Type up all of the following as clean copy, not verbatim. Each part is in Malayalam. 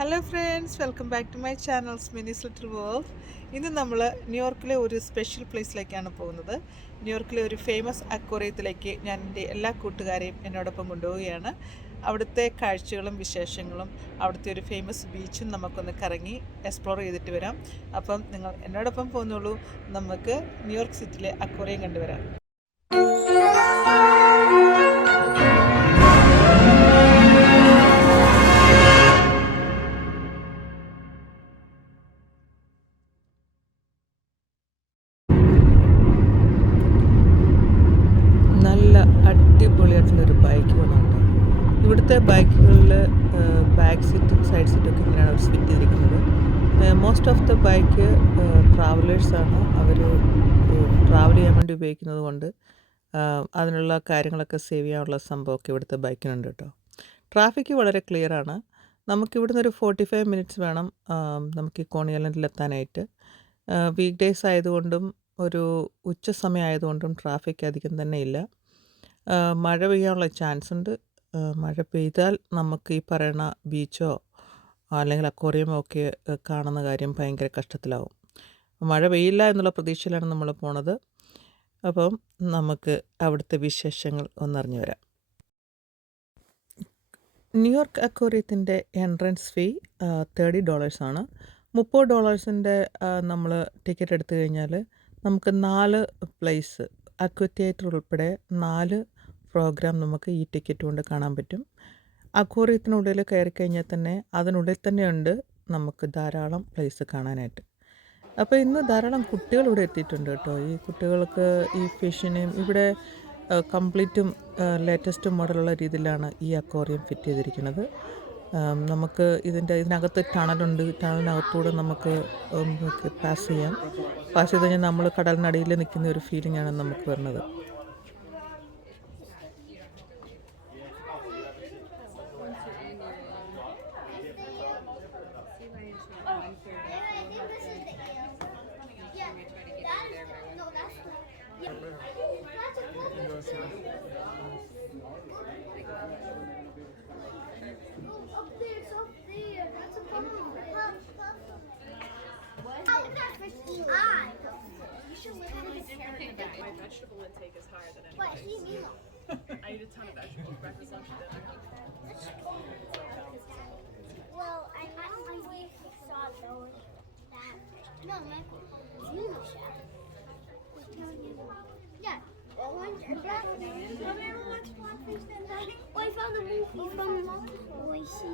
Hello friends, welcome back to my channels Mini's little world. ഇന്ന് നമ്മൾ ന്യൂയോർക്കിലെ ഒരു സ്പെഷ്യൽ പ്ലേസിലേക്കാണ് പോകുന്നത്. ന്യൂയോർക്കിലെ ഒരു ഫേമസ് അക്വേറിയത്തിലേക്ക് ഞാൻ എൻ്റെ എല്ലാ കൂട്ടുകാരെയും എന്നോടൊപ്പം കൊണ്ടുപോവുകയാണ്. അവിടുത്തെ കാഴ്ചകളും വിശേഷങ്ങളും അവിടുത്തെ ഒരു ഫേമസ് ബീച്ചും നമുക്കൊന്ന് കറങ്ങി എക്സ്പ്ലോർ ചെയ്തിട്ട് വരാം. അപ്പം നിങ്ങൾ എന്നോടൊപ്പം പോകുന്നുള്ളൂ, നമുക്ക് ന്യൂയോർക്ക് സിറ്റിയിലെ അക്വേറിയം കണ്ടുവരാം. നല്ല അടിപൊളിയായിട്ടുള്ളൊരു ബൈക്ക് പോകുന്നുണ്ട്. ഇവിടുത്തെ ബൈക്കുകളിൽ ബാക്ക് സീറ്റും സൈഡ് സീറ്റും ഒക്കെ ഇങ്ങനെയാണ് അവർ ഫിറ്റ് ചെയ്തിരിക്കുന്നത്. മോസ്റ്റ് ഓഫ് ദ ബൈക്ക് ട്രാവലേഴ്സാണ്. അവർ ട്രാവൽ ചെയ്യാൻ വേണ്ടി ഉപയോഗിക്കുന്നത് കൊണ്ട് അതിനുള്ള കാര്യങ്ങളൊക്കെ സേവ് ചെയ്യാനുള്ള സംഭവമൊക്കെ ഇവിടുത്തെ ബൈക്കിനുണ്ട് കേട്ടോ. ട്രാഫിക് വളരെ ക്ലിയറാണ്. നമുക്കിവിടുന്ന് ഒരു 45 മിനിറ്റ്സ് വേണം നമുക്ക് ഈ കോണി ഐലൻഡിലെത്താനായിട്ട്. വീക്ക് ഡേയ്സ് ആയതുകൊണ്ടും ഒരു ഉച്ച സമയം ആയതുകൊണ്ടും ട്രാഫിക് അധികം തന്നെ ഇല്ല. മഴ പെയ്യാനുള്ള ചാൻസ് ഉണ്ട്. മഴ പെയ്താൽ നമുക്ക് ഈ പറയുന്ന ബീച്ചോ അല്ലെങ്കിൽ അക്വേറിയമോ ഒക്കെ കാണുന്ന കാര്യം ഭയങ്കര കഷ്ടത്തിലാവും. മഴ പെയ്യില്ല എന്നുള്ള പ്രതീക്ഷയിലാണ് നമ്മൾ പോണത്. അപ്പം നമുക്ക് അവിടുത്തെ വിശേഷങ്ങൾ ഒന്നറിഞ്ഞു വരാം. ന്യൂയോർക്ക് അക്വേറിയത്തിൻ്റെ എൻട്രൻസ് ഫീ $30 ആണ്. $30 നമ്മൾ ടിക്കറ്റ് എടുത്തു കഴിഞ്ഞാൽ നമുക്ക് 4 പ്ലേസ് അക്വ ഉൾപ്പെടെ 4 പ്രോഗ്രാം നമുക്ക് ഈ ടിക്കറ്റ് കൊണ്ട് കാണാൻ പറ്റും. അക്വേറിയത്തിനുള്ളിൽ കയറി കഴിഞ്ഞാൽ തന്നെ അതിനുള്ളിൽ തന്നെയുണ്ട് നമുക്ക് ധാരാളം പ്ലേസ് കാണാനായിട്ട്. അപ്പോൾ ഇന്ന് ധാരാളം കുട്ടികൾ ഇവിടെ എത്തിയിട്ടുണ്ട് കേട്ടോ. ഈ കുട്ടികൾക്ക് ഈ ഫിഷിനെയും ഇവിടെ കംപ്ലീറ്റും ലേറ്റസ്റ്റ് മോഡലുള്ള രീതിയിലാണ് ഈ അക്വേറിയം ഫിറ്റ് ചെയ്തിരിക്കുന്നത്. നമുക്ക് ഇതിനകത്ത് ടണലുണ്ട്. ടണലിനകത്തൂടെ നമുക്ക് പാസ് ചെയ്യാം. പാസ് ചെയ്ത് കഴിഞ്ഞാൽ നമ്മൾ കടലിനടിയിൽ നിൽക്കുന്ന ഒരു ഫീലിംഗാണ് നമുക്ക് വരുന്നത്. My vegetable intake is higher than anyone. I eat a ton of vegetables, breakfast, lunch, and dinner. Well, I saw those. No, my Nino Shack. Yeah, orange and black. Oh, I found the movie from Boise.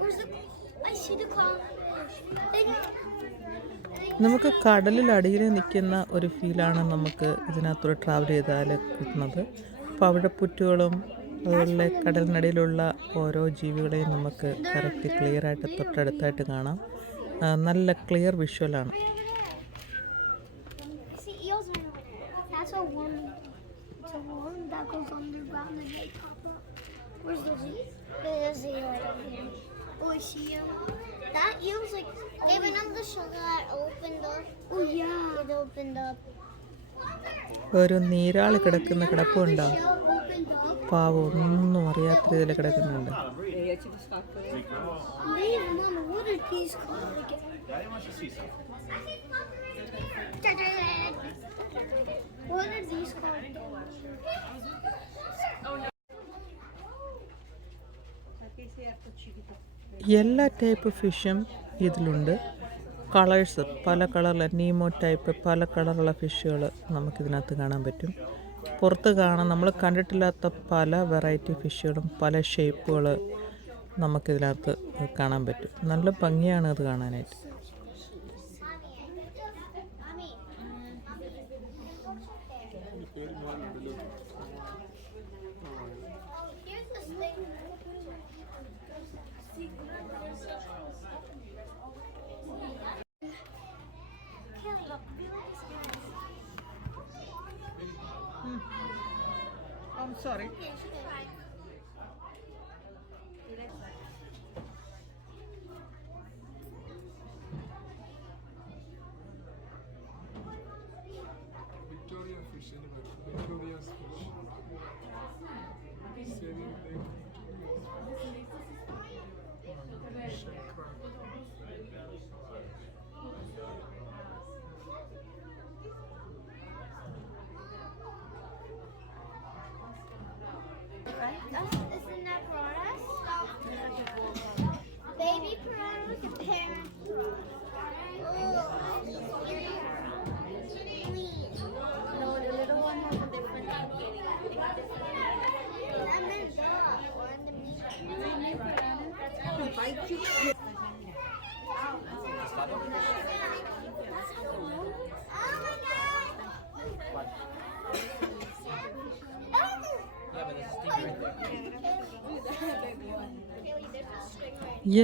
Where's the? I see the car. നമുക്ക് കടലിലടിയിൽ നിൽക്കുന്ന ഒരു ഫീലാണ് നമുക്ക് ഇതിനകത്തൂടെ ട്രാവൽ ചെയ്താൽ കിട്ടുന്നത്. അപ്പോൾ അവിടെ പുറ്റുകളും അതുപോലെ കടലിനടിയിലുള്ള ഓരോ ജീവികളെയും നമുക്ക് കറക്റ്റ് ക്ലിയറായിട്ട് തൊട്ടടുത്തായിട്ട് കാണാം. നല്ല clear വിഷ്വലാണ്. Oh, I see him. That eel's like, they went on the shoulder that opened up. Oh, yeah. It opened up. ഒരു നീരാളി കിടക്കുന്ന കിടപ്പുണ്ടോ? പാവം, ഒന്നും അറിയാത്ത രീതിയിൽ കിടക്കുന്നുണ്ട്. Mom, what are these called again? What are these called? എല്ലാ ടൈപ്പ് ഫിഷും ഇതിലുണ്ട്. കളേഴ്സ് പല കളറിലെ നീമോ ടൈപ്പ് പല കളറുള്ള ഫിഷുകൾ നമുക്കിതിനകത്ത് കാണാൻ പറ്റും. പുറത്ത് കാണാൻ നമ്മൾ കണ്ടിട്ടില്ലാത്ത പല വെറൈറ്റി ഫിഷുകളും പല ഷേപ്പുകൾ നമുക്കിതിനകത്ത് കാണാൻ പറ്റും. നല്ല ഭംഗിയാണ് അത് കാണാനായിട്ട്. I'm sorry. Victoria fish anyway. Victoria's fish.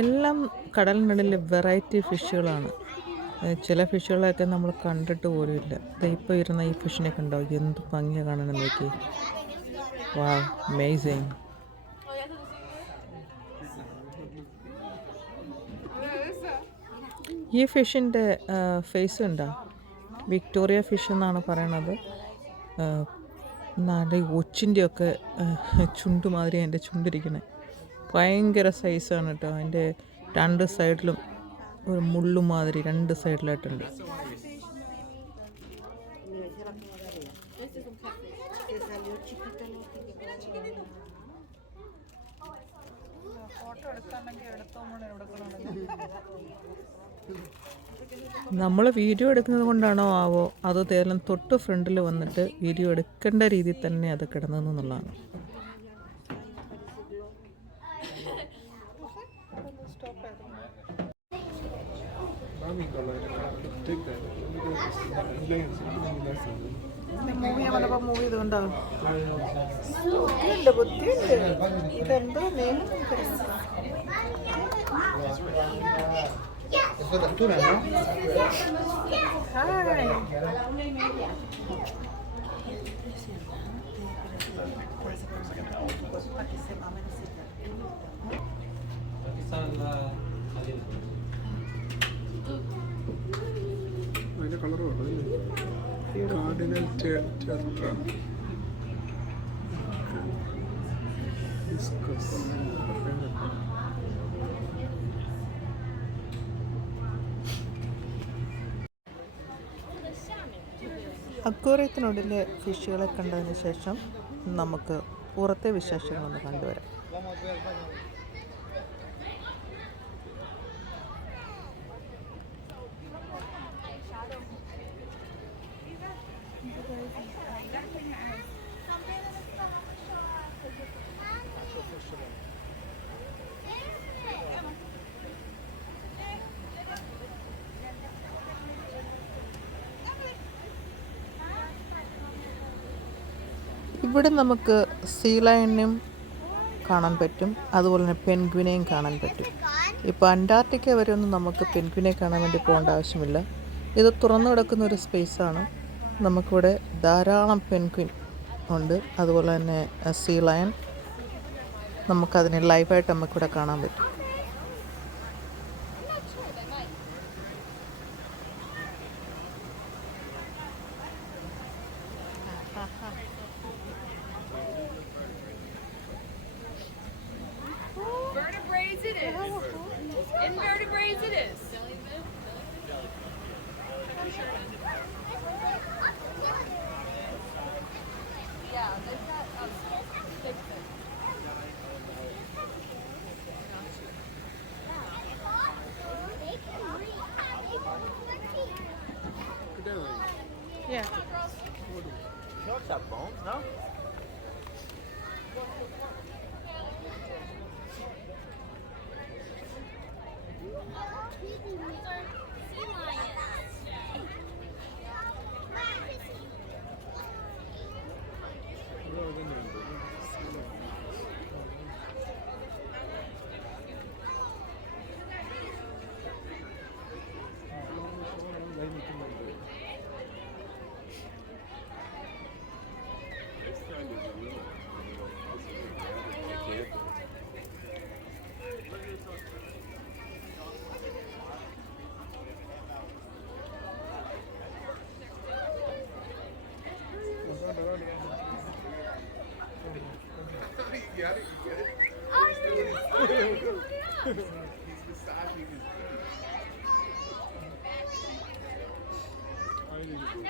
എല്ലാം കടലിനുള്ളിൽ വെറൈറ്റി ഫിഷുകളാണ്. ചില ഫിഷുകളൊക്കെ നമ്മൾ കണ്ടിട്ട് പോലും ഇല്ല. ഇപ്പോൾ ഇരുന്ന ഈ ഫിഷിനെ കണ്ടോ, എന്ത് ഭംഗിയാണ് കാണാൻ നോക്കി. വാ, അമേസിങ്. ഈ ഫിഷിൻ്റെ ഫേസ് ഉണ്ടോ, വിക്ടോറിയ ഫിഷ് എന്നാണ് പറയണത്. നല്ല ഒച്ചിൻ്റെയൊക്കെ ചുണ്ടുമാതിരി അതിൻ്റെ ചുണ്ടിരിക്കണേ. ഭയങ്കര സൈസാണ് കേട്ടോ. അതിൻ്റെ രണ്ട് സൈഡിലും ഒരു മുള്ളുമാതിരി രണ്ട് സൈഡിലായിട്ടുണ്ട്. നമ്മൾ വീഡിയോ എടുക്കുന്നത് കൊണ്ടാണോ ആവോ, അതോ തേലം തൊട്ട് ഫ്രണ്ടിൽ വന്നിട്ട് വീഡിയോ എടുക്കേണ്ട രീതിയിൽ തന്നെ അത് കിടന്നതെന്നുള്ളതാണ്. മൂവ് ചെയ്തുകൊണ്ടാവും. ബുദ്ധിയുണ്ട്. ഇതെന്തോ നിയമം. അതിന്റെ കളർ കാർഡിനൽ ടെട്ര ഡിസ്കസ്. അക്വേറിയത്തിനുള്ളിലെ ഫിഷുകളെ കണ്ടതിന് ശേഷം നമുക്ക് പുറത്തെ വിശേഷങ്ങളൊന്ന് കണ്ടുവരാം. ഇവിടെ നമുക്ക് സീ ലയണിനും കാണാൻ പറ്റും, അതുപോലെ തന്നെ പെൻഗ്വിനെയും കാണാൻ പറ്റും. ഇപ്പോൾ അന്റാർട്ടിക്ക വരെ ഒന്നും നമുക്ക് പെൻഗ്വിനെ കാണാൻ വേണ്ടി പോകേണ്ട ആവശ്യമില്ല. ഇത് തുറന്നു കിടക്കുന്ന ഒരു സ്പേസാണ്. നമുക്കിവിടെ ധാരാളം പെൻഗ്വിൻ ഉണ്ട്, അതുപോലെ തന്നെ സീ ലയൺ. നമുക്കതിനെ ലൈവായിട്ട് നമുക്കിവിടെ കാണാൻ പറ്റും. Vertebrates it is. Invertebrates it is. Yeah, they've got thick. Yeah. Sharks have bones, no?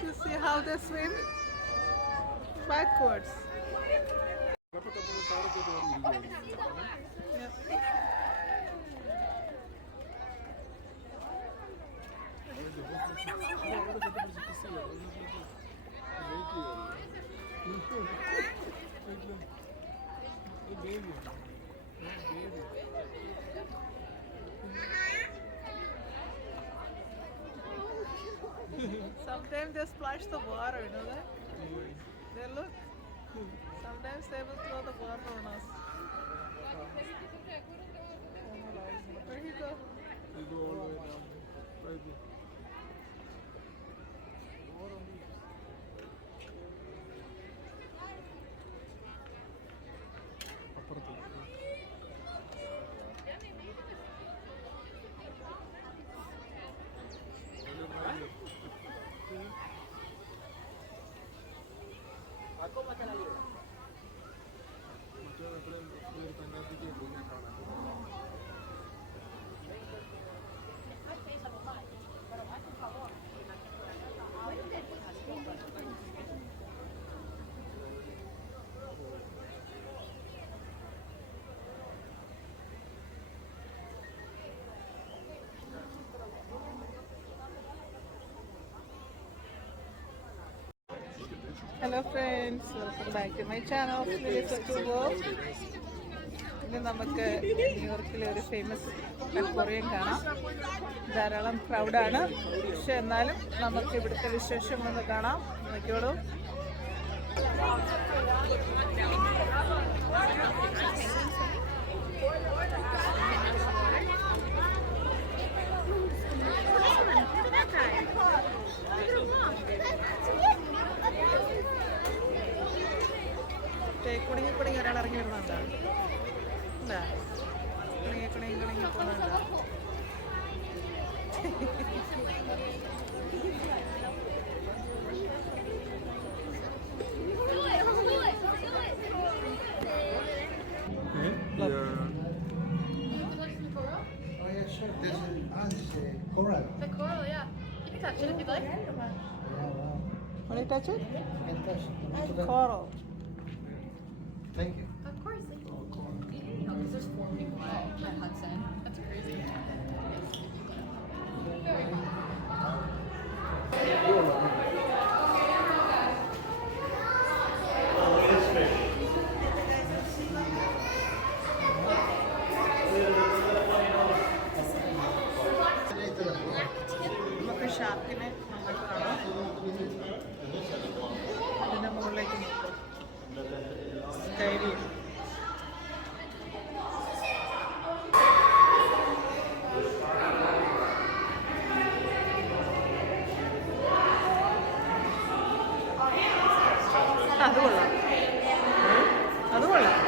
To see how they swim backwards. Sometimes they splash the water, you know that? They look. Sometimes they will throw the water on us. Where you go? You go all the way down. Right there. അപ്പുറത്ത്. മറ്റേ എപ്പോഴും ഒരു തങ്കാത്തിക്ക് ഞാൻ കാണാം. Hello friends, welcome back to my channel. ഇന്ന് നമുക്ക് ന്യൂയോർക്കിലെ ഒരു ഫേമസ് അക്വേറിയം കാണാം. ധാരാളം ക്രൗഡാണ്, പക്ഷെ എന്നാലും നമുക്ക് ഇവിടുത്തെ വിശേഷങ്ങളൊന്ന് കാണാം. നോക്കിയോളൂ. കുടുങ്ങി കുടുങ്ങി ഒരാൾ ഇറങ്ങി വരുന്നുണ്ടോ? എന്താ കുടുങ്ങി കുടുങ്ങി കുടുങ്ങി പോകുന്നുണ്ടോ? Coral. The coral, yeah. You can touch it if you'd like. Yeah, wow. Want to touch it? You can touch it. Coral. Thank you. Of course. Like, because there's 4 people at Hudson. That's crazy. നമുക്ക് ഷാർക്കിനെ നമുക്ക് കാണാം. അതിൻ്റെ മുകളിലേക്ക് സ്റ്റൈലി. അത് കൊള്ളാം, അത് കൊള്ളാം.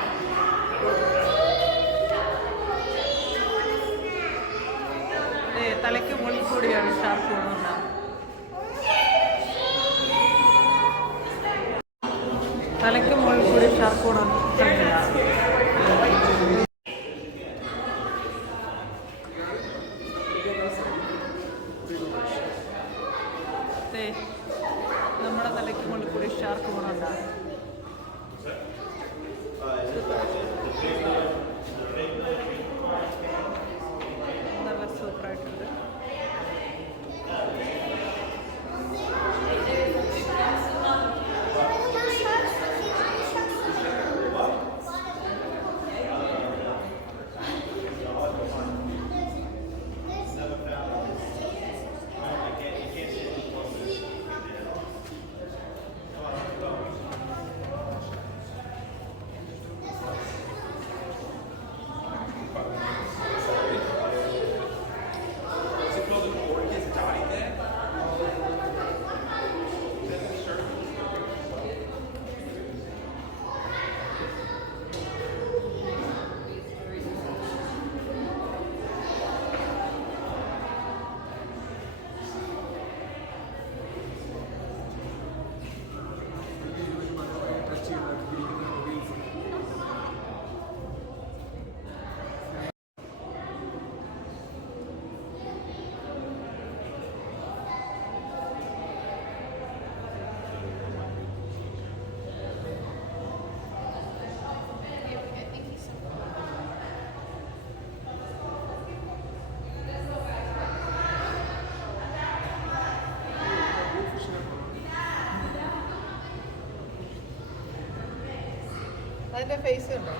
തലയ്ക്ക് മുകളിൽ കൂടിയാണ് ഷാർക്ക് പോകുന്നത്. തലയ്ക്ക് മുകളിൽ കൂടി ഷാർക്ക് പോകണം. നമ്മുടെ തലയ്ക്ക് മുകളിൽ കൂടി ഷാർക്ക് പോകണുണ്ടോ? നല്ല സൂപ്പറായിട്ടുണ്ട്. അതിന്റെ ഫേസ് ഉണ്ടോ?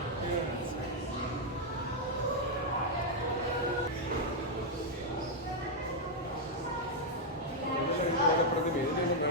പ്രതിമ ഇതിലൊന്നും വേണ്ട.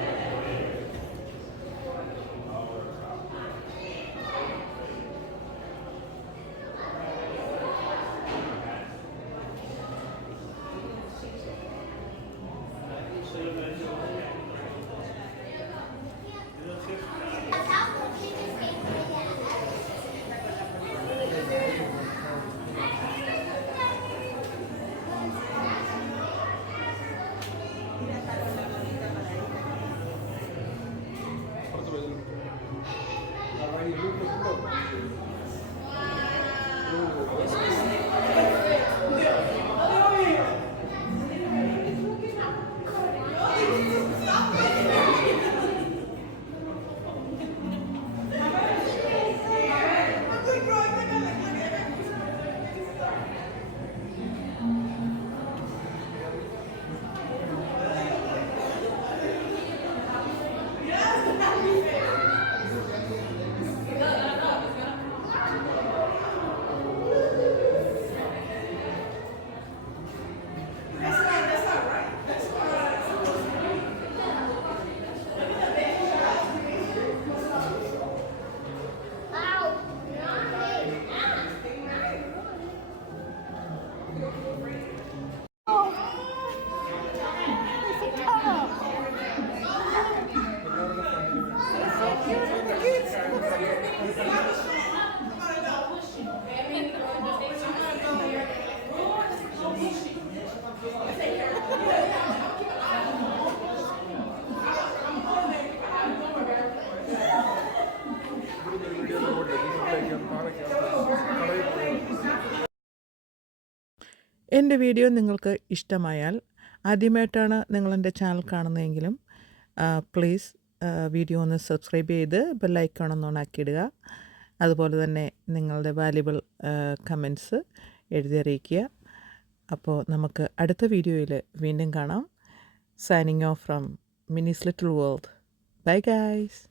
പുറത്ത് പോയി എൻ്റെ വീഡിയോ നിങ്ങൾക്ക് ഇഷ്ടമായാൽ, ആദ്യമായിട്ടാണ് നിങ്ങളെൻ്റെ ചാനൽ കാണുന്നതെങ്കിലും പ്ലീസ് വീഡിയോ ഒന്ന് സബ്സ്ക്രൈബ് ചെയ്ത് ബെല്ലൈക്കൺ ഒന്ന് ഓണാക്കിയിടുക. അതുപോലെ തന്നെ നിങ്ങളുടെ വാല്യുബിൾ കമൻസ് എഴുതി അറിയിക്കുക. അപ്പോൾ നമുക്ക് അടുത്ത വീഡിയോയിൽ വീണ്ടും കാണാം. Signing off from മിനീസ് little world. Bye guys.